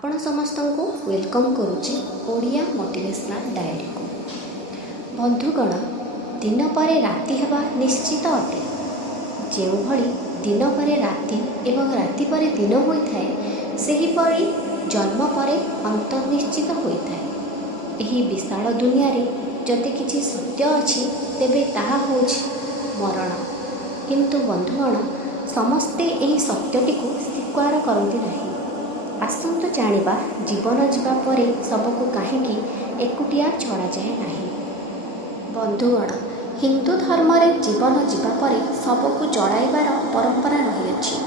आपण समस्तଙ୍କୁ welcome करुच्ची Odia motivational diary को। बंधुगण, दिन पर राति हेबा निश्चित अटे। जो भली दिन पर राति एवं राति पर दिन होइथाए, सेहीपरि जन्म पर अंत निश्चित होइथाए। एही विशाल दुनिया रे जदि किछि सत्य अछि तेबे ताहा होछि मरण। किंतु बंधुगण, समस्ते एही सत्यटी को स्वीकार करती नहीं। आसंतु जानिबा जीवन जीवा परे सबको कहीं एकुटिया छड़ा जाए नहीं। बंधुगण, हिंदू धर्म रे जीवन जीवा परे सबको जड़ाइबार परंपरा रही अछि।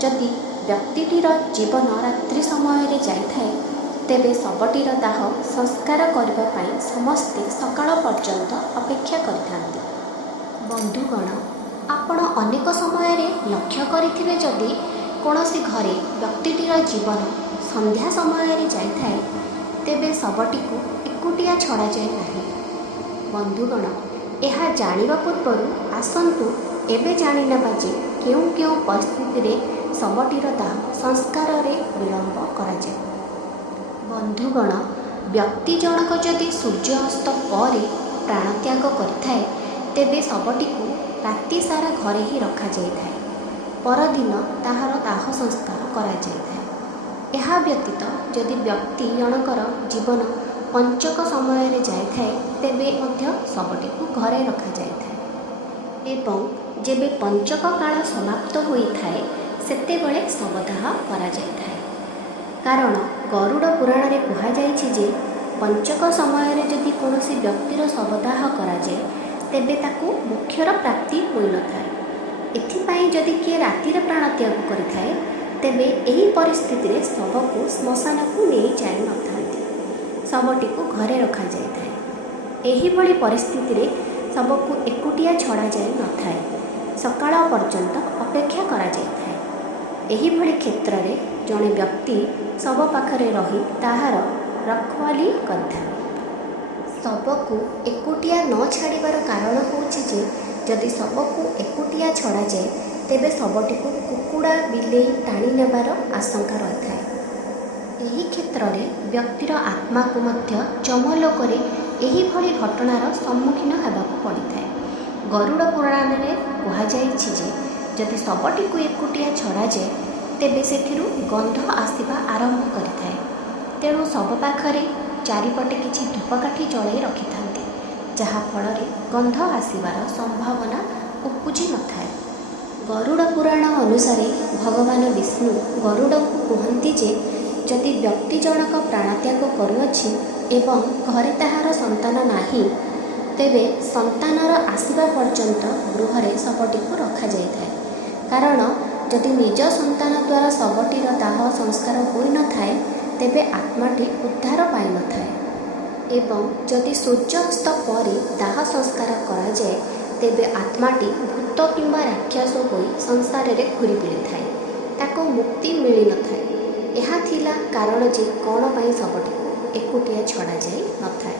जदि व्यक्तिटीर जीवन रात्रि समय रे जाइथाए, तेबे शवटीर दाह संस्कार करबा पई समस्ते सकाळ पर्यंत अपेक्षा करिथांती। बंधुगण, आपण अनेक समय रे लक्ष्य करिथिबे जदि कौनसी घरे व्यक्तिटीर जीवन संध्या समय रे जाइथाए, तेबे शवटी को एकुटिया छड़ा जाए नहीं। बंधुगण, यह जानिबा पूर्व आसंतु एबे जानि नेबा जे केउ केउ परिस्थिति रे शवटीर दाह संस्कार रे विलंब करा जाए। बंधुगण, व्यक्ति जनक जदि सूर्यास्त पर प्राणत्याग करिथाए, तेबे शवटी को राति सारा घरे ही रखा जाइथाए। परदिन ताहार दाह संस्कार करा जाइथाए। एहा व्यतीत जदि व्यक्ति जनकर जीवन पंचक समय रे जाइथाए, तेबे मध्य शवटी को घरे रखा जाइथाए। एवं जेबे पंचक काल समाप्त होइथाए, सेतेबेले शवदाह करा जाइथाए। कारण गरुड़ पुराण रे कहा जाइछि जे पंचक समय रे जदि कौनसी व्यक्तिर शवदाह करा जाए, तेबे ताकू मोक्षर प्राप्ति होई नथाए। एथिपाई जदि किए रातिर प्राण त्याग करिथाए, तेबे एही परिस्थिति रे शव को श्मशान को नहीं जाई नथांती। शवटी को घरे रखा जाइथाए। एही भली परिस्थिति रे शव को एकुटिया छड़ा जाई नथाए। सकाळ पर्यंत अपेक्षा करा जाइथाए। एही भली क्षेत्र रे जणे व्यक्ति शव पाखरे रही ताहार रखवाली करिथाए। शव को एकुटिया न छाड़िबार कारण होछि जे जदि शव को एकुटिया छड़ा जाए, तेबे शवटी को कुकुड़ा बिलेई टाणी नेबार आशंका रही है। एही क्षेत्र में व्यक्तिर आत्मा को मध्य जमलोक रे एही भली घटनार सम्मुखीन हेबाकु पड़िଥାଏ। गरुड़ पुराण रे कहा जाइछि जे जदि शवटी को एकुटिया छड़ा जाए, तेबे सेठिरु गंध आसिबा आरंभ करिଥାଏ। तेणु शव पाखरे चारिपटे किछि धूपकाठी जळाई रखिथांती, जहा फଳରେ गंध आसिबार संभावना उपजी नथाए। गरुड़ पुराण अनुसार भगवान विष्णु गरुड़ को कहती जे जदि व्यक्ति जनक प्राणत्याग करुअछि एवं घरे ताहार संतान नाही, तेबे संतानर आसिबा पर्यंत गृहरे शवटी को रखा जाइथाए। कारण जदि निज संतान द्वारा शवटीर दाह संस्कार होई नथाए, तेबे आत्माटी उद्धार पाई नथाए। एवं जदि सूर्यास्त पर दाह संस्कार करा जाए, तेबे आत्माटी भूत किंबा राक्षस होई संसार रे घूरी बुली थाए। ताको मुक्ति मिली नथाए। एहा थिला कारण जे कौन पाई शवटी को एकुटिया छड़ा जाई नथाए।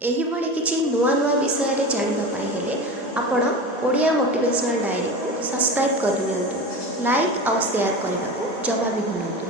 एही भली किछि नुआ नुआ विषय रे जानिबा पाई हेले आपण ओडिया मोटिवेशनल डायरी को सब्सक्राइब कर दियंतु। लाइक और शेयर करने को जमा भी भूलंतु।